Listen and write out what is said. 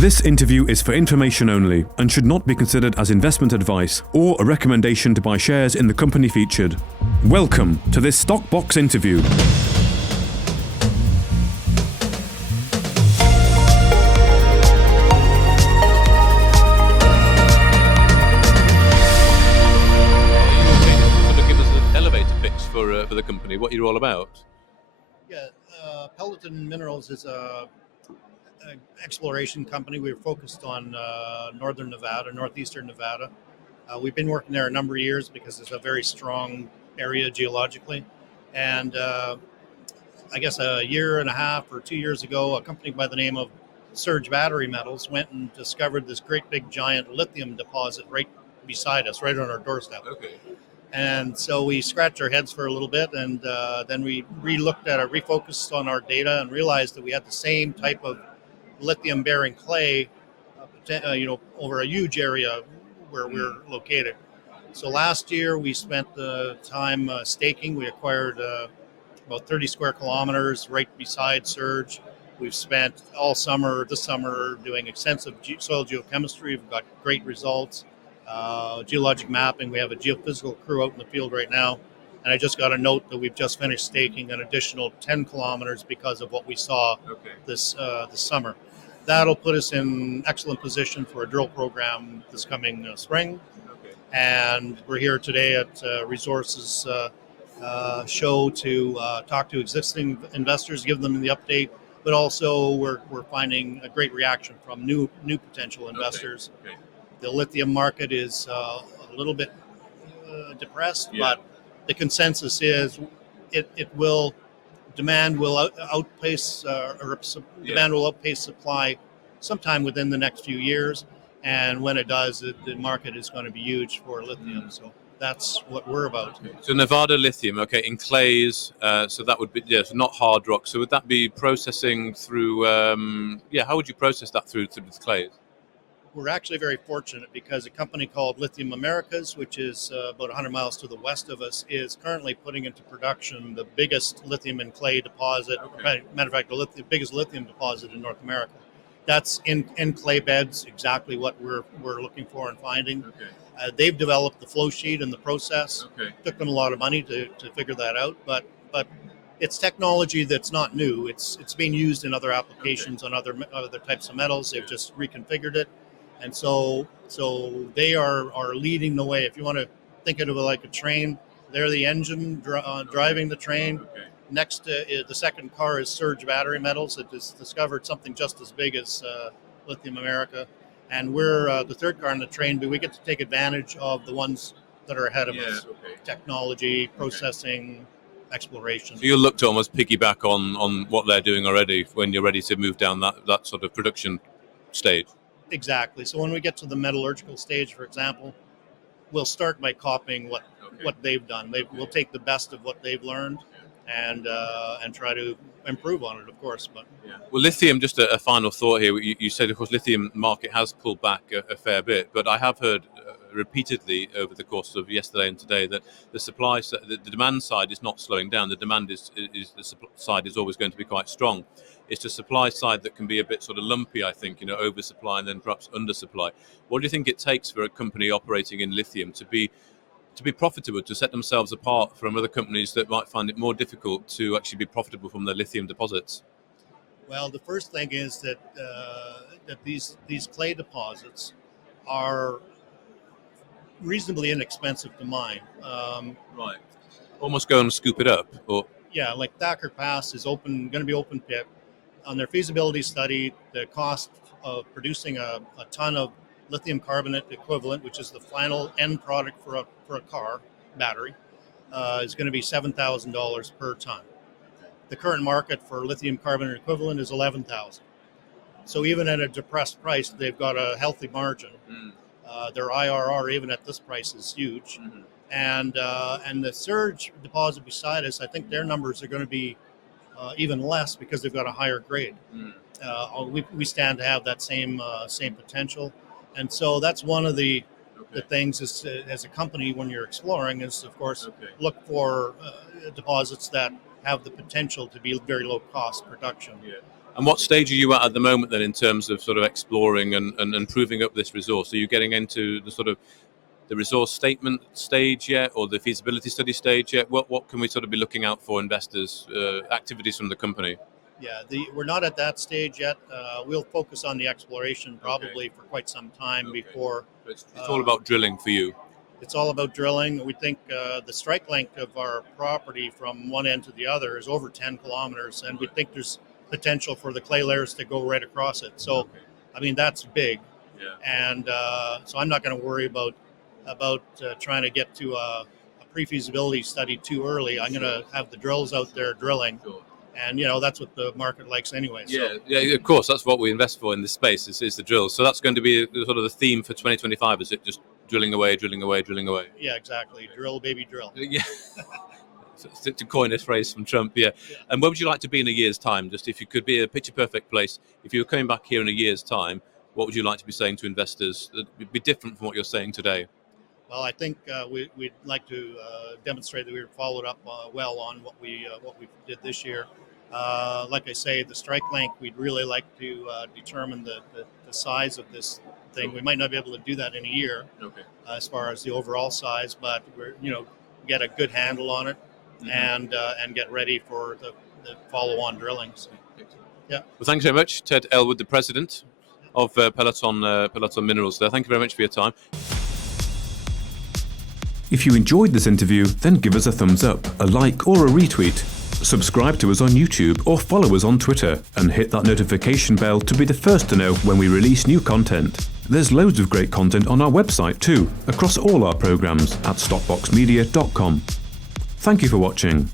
This interview is for information only and should not be considered as investment advice or a recommendation to buy shares in the company featured. Welcome to this Stock Box interview. For the company, what you're all about. Yeah, Peloton Minerals is an exploration company. We're focused on northern Nevada, northeastern Nevada. We've been working there a number of years because it's a very strong area geologically. And I guess a year and a half or 2 years ago, a company by the name of Surge Battery Metals went and discovered this great big giant lithium deposit right beside us, right on our doorstep. Okay. And so we scratched our heads for a little bit, and then we refocused on our data and realized that we had the same type of lithium-bearing clay, over a huge area where we're located. So last year we spent the time staking. We acquired about 30 square kilometers right beside Surge. We've spent this summer, doing extensive soil geochemistry. We've got great results. Geologic mapping. We have a geophysical crew out in the field right now, and I just got a note that we've just finished staking an additional 10 kilometers because of what we saw this summer. That'll put us in excellent position for a drill program this coming spring. And we're here today at Resources show to talk to existing investors, give them the update, but also we're finding a great reaction from new potential investors. The lithium market is a little bit depressed, but the consensus is demand will outpace supply sometime within the next few years, and when it does, the market is going to be huge for lithium. So that's what we're about. So Nevada lithium, in clays. So that would be not hard rock. So would that be processing through? How would you process that through the clays? We're actually very fortunate because a company called Lithium Americas, which is about 100 miles to the west of us, is currently putting into production the biggest lithium and clay deposit. Matter of fact, the biggest lithium deposit in North America. That's in clay beds, exactly what we're looking for and finding. They've developed the flow sheet and the process. Took them a lot of money to figure that out, but it's technology that's not new. It's being used in other applications on other types of metals. They've just reconfigured it. And so they are leading the way. If you want to think of it like a train, they're the engine driving the train. Next, the second car is Surge Battery Metals. It has discovered something just as big as Lithium America. And we're the third car on the train, but we get to take advantage of the ones that are ahead of us. Technology, processing, exploration. So you'll look to almost piggyback on what they're doing already when you're ready to move down that sort of production stage. Exactly. So when we get to the metallurgical stage, for example, we'll start by copying what they've done. We'll take the best of what they've learned and try to improve on it, of course. But well, lithium. Just a final thought here. You said, of course, lithium market has pulled back a fair bit, but I have heard repeatedly over the course of yesterday and today that the demand side is not slowing down. The demand is the supply side is always going to be quite strong. It's the supply side that can be a bit sort of lumpy, I think, oversupply and then perhaps undersupply. What do you think it takes for a company operating in lithium to be profitable, to set themselves apart from other companies that might find it more difficult to actually be profitable from their lithium deposits? Well, the first thing is that these clay deposits are reasonably inexpensive to mine. Right. Almost go and scoop it up, or like Thacker Pass is going to be open pit. On their feasibility study, the cost of producing a ton of lithium carbonate equivalent, which is the final end product for a car battery, is going to be $7,000 per ton. The current market for lithium carbonate equivalent is $11,000. So even at a depressed price, they've got a healthy margin. Their IRR, even at this price, is huge. And the Surge deposit beside us, I think their numbers are going to be even less because they've got a higher grade. We stand to have that same potential, and so that's one of the things as a company when you're exploring is, of course, look for deposits that have the potential to be very low cost production. And what stage are you at the moment then in terms of sort of exploring and proving up this resource? Are you getting into the sort of the resource statement stage yet, or the feasibility study stage yet? What can we sort of be looking out for investors, activities from the company? Yeah, we're not at that stage yet. We'll focus on the exploration probably for quite some time before. It's all about drilling for you. It's all about drilling. We think the strike length of our property from one end to the other is over 10 kilometers, and we think there's potential for the clay layers to go right across it. So, I mean, that's big. Yeah. And so I'm not going to worry about trying to get to a pre-feasibility study too early. I'm going to have the drills out there drilling. Sure. And, that's what the market likes anyway. Yeah, of course. That's what we invest for in this space is the drills. So that's going to be sort of the theme for 2025, is it just drilling away, drilling away, drilling away? Yeah, exactly. Drill, baby, drill. Yeah. To coin this phrase from Trump, yeah. And where would you like to be in a year's time? Just if you could be a picture-perfect place, if you were coming back here in a year's time, what would you like to be saying to investors that would be different from what you're saying today? Well, I think we'd like to demonstrate that we were followed up well on what we did this year. Like I say, the strike length, we'd really like to determine the size of this thing. We might not be able to do that in a year, as far as the overall size, but we're get a good handle on it, and get ready for the follow-on drillings. Yeah. Well, thanks very much, Ted Ellwood, the president of Peloton Minerals. There, thank you very much for your time. If you enjoyed this interview, then give us a thumbs up, a like or a retweet. Subscribe to us on YouTube or follow us on Twitter, and hit that notification bell to be the first to know when we release new content. There's loads of great content on our website too, across all our programs at stockboxmedia.com. Thank you for watching.